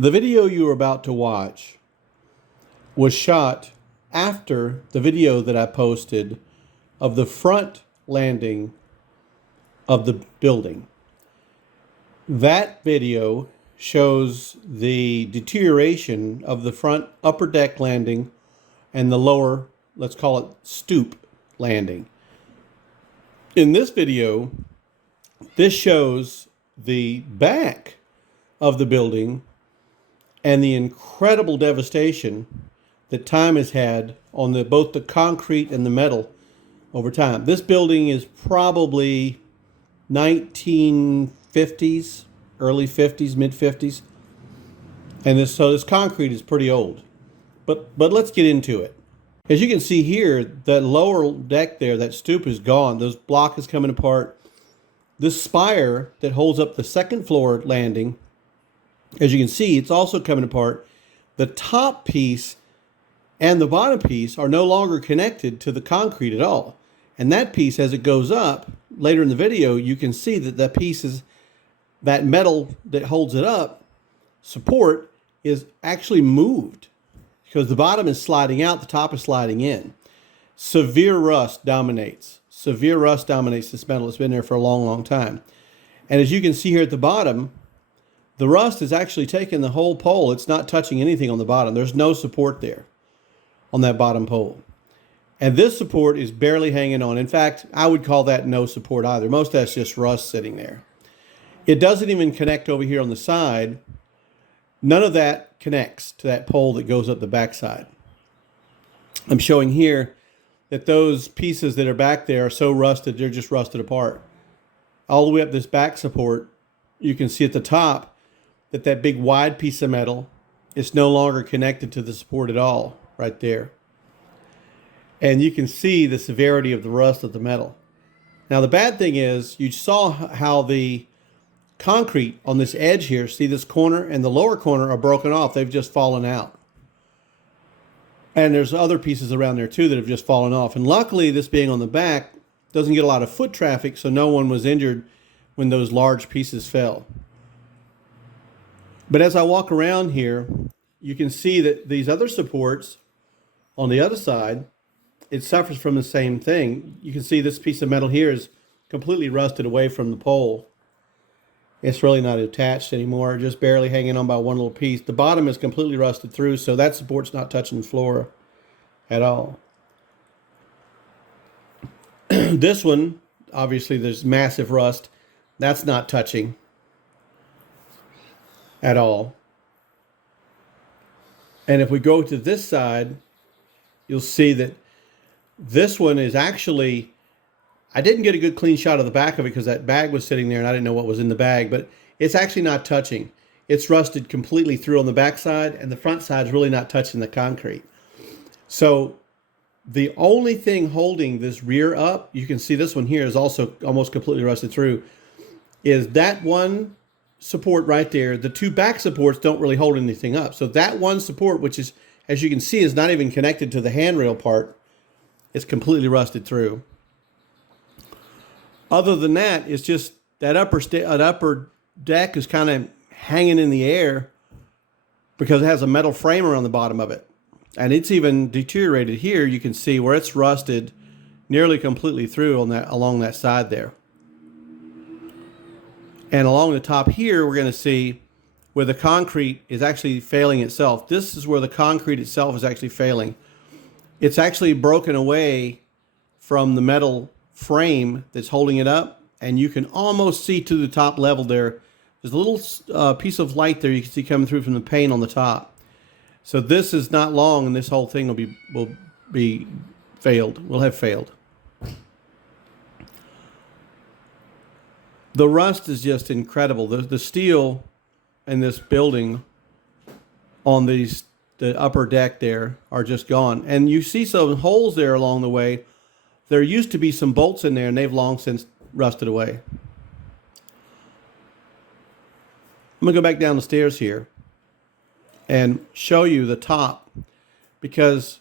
The video you are about to watch was shot after the video that I posted of the front landing of the building. That video shows the deterioration of the front upper deck landing and the lower, let's call it stoop landing. In this video, this shows the back of the building and the incredible devastation that time has had on both the concrete and the metal over time. This building is probably 1950s, early 50s, mid 50s, and this concrete is pretty old. But let's get into it. As you can see here, that lower deck there, that stoop is gone. Those block is coming apart. This spire that holds up the second floor landing, as you can see, it's also coming apart. The top piece and the bottom piece are no longer connected to the concrete at all. And that piece, as it goes up, later in the video, you can see that that metal that holds it up, support, is actually moved because the bottom is sliding out, the top is sliding in. Severe rust dominates. Severe rust dominates this metal. It's been there for a long, long time. And as you can see here at the bottom, the rust is actually taking the whole pole. It's not touching anything on the bottom. There's no support there on that bottom pole. And this support is barely hanging on. In fact, I would call that no support either. Most of that's just rust sitting there. It doesn't even connect over here on the side. None of that connects to that pole that goes up the backside. I'm showing here that those pieces that are back there are so rusted, they're just rusted apart. All the way up this back support, you can see at the top that big wide piece of metal is no longer connected to the support at all, right there. And you can see the severity of the rust of the metal. Now the bad thing is, you saw how the concrete on this edge here, see this corner and the lower corner are broken off. They've just fallen out. And there's other pieces around there too that have just fallen off. And luckily, this being on the back doesn't get a lot of foot traffic, so no one was injured when those large pieces fell. But as I walk around here, you can see that these other supports on the other side, it suffers from the same thing. You can see this piece of metal here is completely rusted away from the pole. It's really not attached anymore, just barely hanging on by one little piece. The bottom is completely rusted through, so that support's not touching the floor at all. This one, obviously there's massive rust. That's not touching at all. And if we go to this side, you'll see that this one is actually, I didn't get a good clean shot of the back of it because that bag was sitting there and I didn't know what was in the bag, but it's actually not touching. It's rusted completely through on the back side, and the front side is really not touching the concrete. So the only thing holding this rear up, you can see this one here is also almost completely rusted through, is that one support right there. The two back supports don't really hold anything up. So that one support, which is, as you can see, is not even connected to the handrail part, is completely rusted through. Other than that, it's just that upper deck is kind of hanging in the air because it has a metal frame around the bottom of it. And it's even deteriorated here. You can see where it's rusted nearly completely through on along that side there. And along the top here, we're going to see where the concrete is actually failing itself. This is where the concrete itself is actually failing. It's actually broken away from the metal frame that's holding it up, and you can almost see to the top level there. There's a little piece of light there you can see coming through from the pane on the top. So this is not long, and this whole thing will be failed. Will have failed. The rust is just incredible. The steel in this building on the upper deck there are just gone. And you see some holes there along the way. There used to be some bolts in there, and they've long since rusted away. I'm going to go back down the stairs here and show you the top, because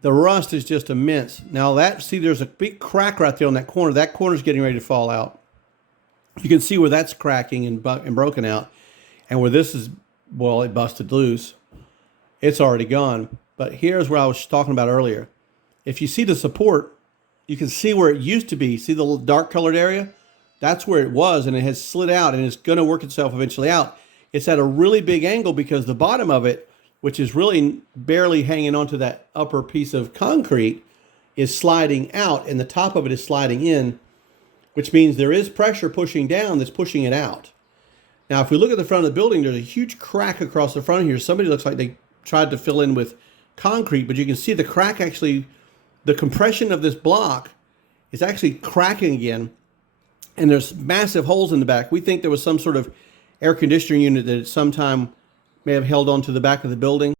the rust is just immense. Now there's a big crack right there on that corner. That corner's getting ready to fall out. You can see where that's cracking and broken out, and where this is Well, it busted loose. It's already gone. But here's what I was talking about earlier. If you see the support, you can see where it used to be. See the dark colored area? That's where it was, and it has slid out, and it's going to work itself eventually out. It's at a really big angle because the bottom of it, which is really barely hanging onto that upper piece of concrete, is sliding out, and the top of it is sliding in, which means there is pressure pushing down that's pushing it out. Now, if we look at the front of the building, there's a huge crack across the front here. Somebody looks like they tried to fill in with concrete, but you can see the crack actually, the compression of this block is actually cracking again, and there's massive holes in the back. We think there was some sort of air conditioning unit that at some time may have held onto the back of the building.